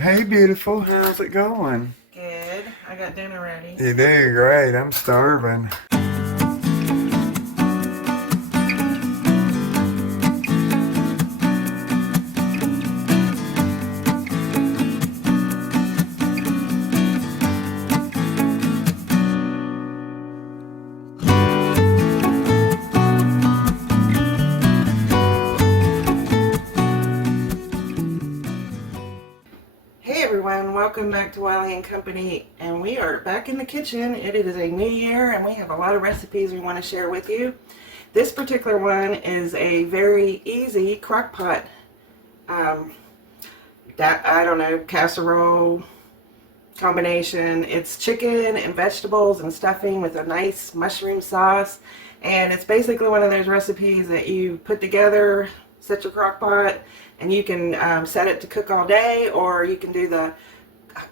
Hey, beautiful. How's it going? Good. I got dinner ready. You're doing great. I'm starving. Hey everyone, welcome back to Wiley and Company, and we are back in the kitchen. It is a new year and we have a lot of recipes we want to share with you. This particular one is a very easy crock pot, casserole combination. It's chicken and vegetables and stuffing with a nice mushroom sauce, and it's basically one of those recipes that you put together, set your crock pot, and you can set it to cook all day, or you can do the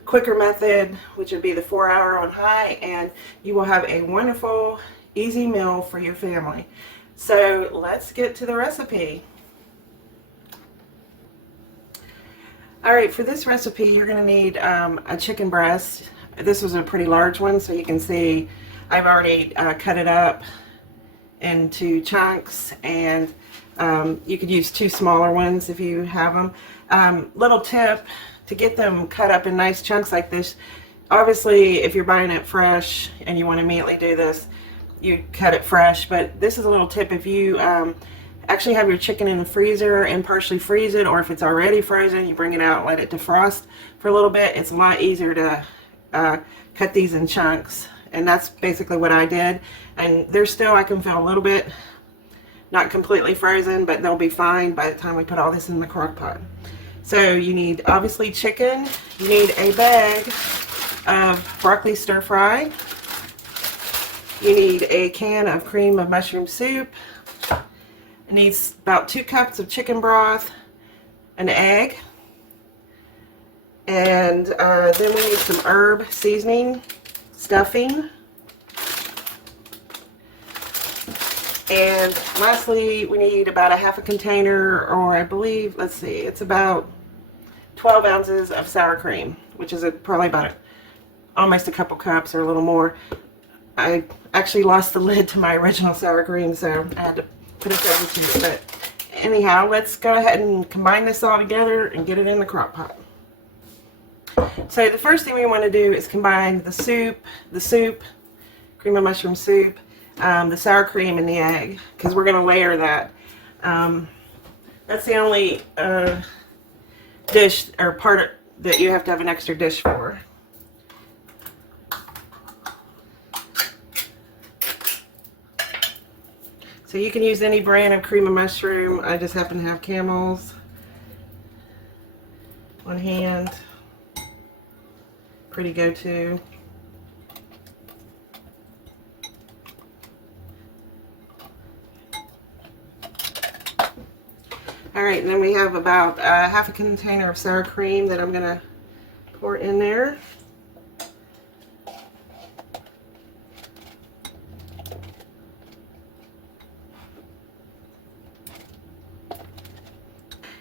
quicker method, which would be the 4-hour on high, and you will have a wonderful easy meal for your family. So let's get to the recipe. Alright, for this recipe you're going to need a chicken breast. This was a pretty large one, so you can see I've already cut it up into chunks, and you could use 2 smaller ones if you have them. Little tip to get them cut up in nice chunks like this: obviously if you're buying it fresh and you want to immediately do this, you cut it fresh, but this is a little tip. If you actually have your chicken in the freezer and partially freeze it, or if it's already frozen, you bring it out and let it defrost for a little bit, it's a lot easier to cut these in chunks. And that's basically what I did, and they're still, I can feel a little bit not completely frozen, but they'll be fine by the time we put all this in the crock pot. So you need obviously chicken, you need a bag of broccoli stir fry, you need a can of cream of mushroom soup, it needs about 2 cups of chicken broth, an egg, and then we need some herb seasoning, stuffing, and lastly we need about a half a container, or I believe, let's see, it's about 12 ounces of sour cream, which is probably about almost a couple cups or a little more. I actually lost the lid to my original sour cream, so I had to put a substitute. But anyhow, let's go ahead and combine this all together and get it in the crock pot. So the first thing we want to do is combine the soup, cream of mushroom soup, the sour cream, and the egg, because we're going to layer that. That's the only dish or part that you have to have an extra dish for. So you can use any brand of cream of mushroom. I just happen to have Camel's on hand. Pretty go-to. Alright, and then we have about half a container of sour cream that I'm going to pour in there.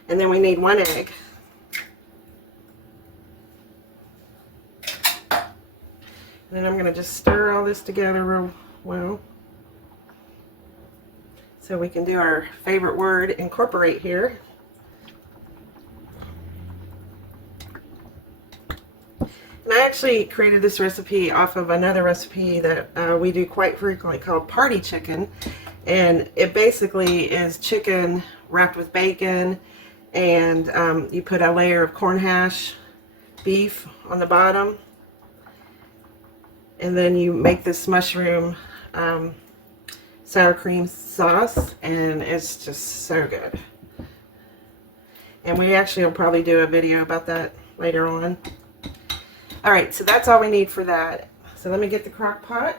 And then we need 1 egg. And then I'm going to just stir all this together real well, so we can do our favorite word, incorporate, here. And I actually created this recipe off of another recipe that we do quite frequently called party chicken. And it basically is chicken wrapped with bacon, and you put a layer of corn hash beef on the bottom, and then you make this mushroom sour cream sauce, and it's just so good. And we actually will probably do a video about that later on. Alright, so that's all we need for that. So let me get the crock pot.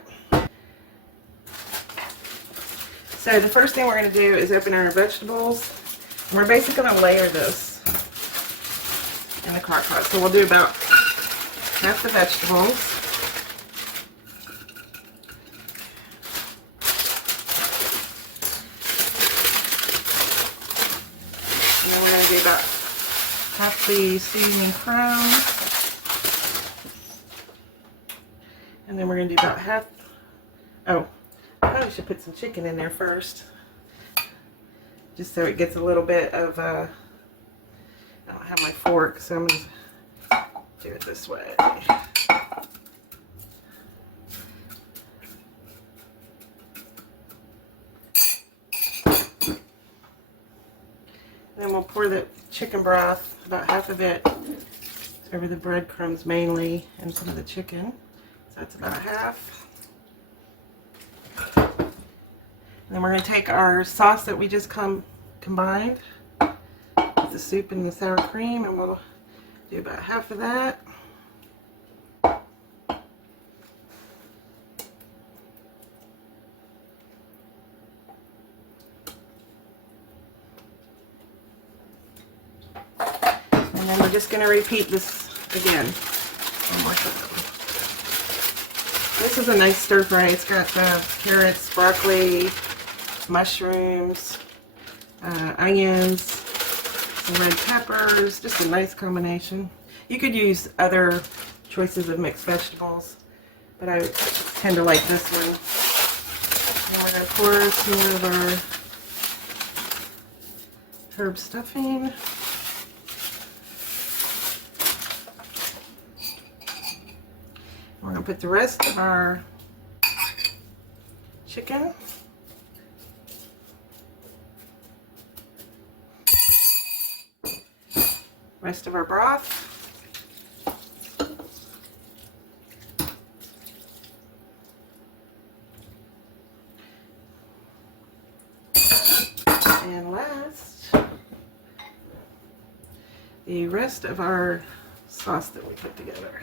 So the first thing we're going to do is open our vegetables. And we're basically going to layer this in the crock pot. So we'll do about half the vegetables. And then we're going to do about half the seasoning crumbs. And then we're going to do about half. Oh, I probably should put some chicken in there first. Just so it gets a little bit of, I don't have my fork, so I'm going to do it this way. Then we'll pour the chicken broth, about half of it, over the breadcrumbs mainly, and some of the chicken. So that's about half. And then we're going to take our sauce that we just combined with the soup and the sour cream, and we'll do about half of that. And then we're just going to repeat this again. One more time. This is a nice stir fry. It's got carrots, broccoli, mushrooms, onions, some red peppers. Just a nice combination. You could use other choices of mixed vegetables, but I tend to like this one. And we're going to pour some of our herb stuffing. We're going to put the rest of our chicken. Rest of our broth. And last, the rest of our sauce that we put together.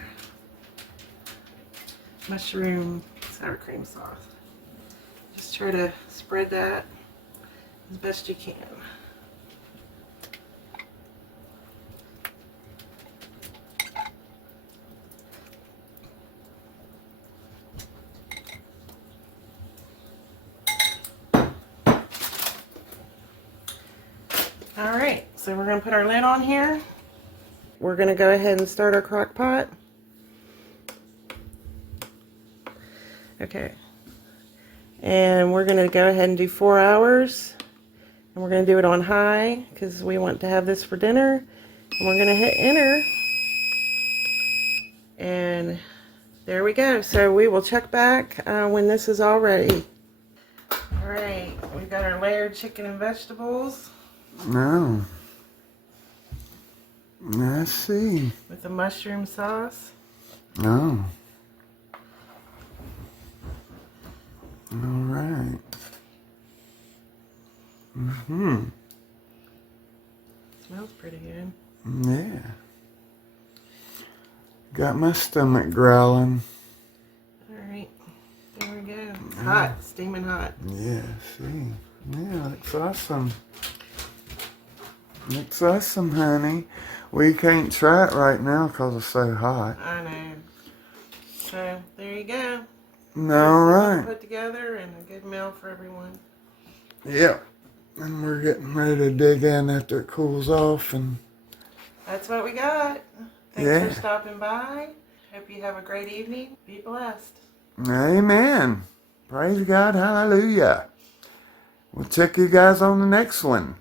Mushroom sour cream sauce. Just try to spread that as best you can. Alright, so we're going to put our lid on here. We're going to go ahead and start our crock pot. Okay, and we're going to go ahead and do 4 hours, and we're going to do it on high because we want to have this for dinner. And we're going to hit enter, and there we go. So we will check back when this is all ready. Alright, we've got our layered chicken and vegetables. No. I see. With the mushroom sauce. No. All right. Mm-hmm. Smells pretty good. Yeah. Got my stomach growling. Alright, there we go. Hot, steaming hot. Yeah, see. Yeah, looks awesome. Looks awesome, honey. We can't try it right now because it's so hot. I know. So, there you go. All right. Put together and a good meal for everyone. Yep. And we're getting ready to dig in after it cools off. And that's what we got. Thanks for stopping by. Hope you have a great evening. Be blessed. Amen. Praise God. Hallelujah. We'll check you guys on the next one.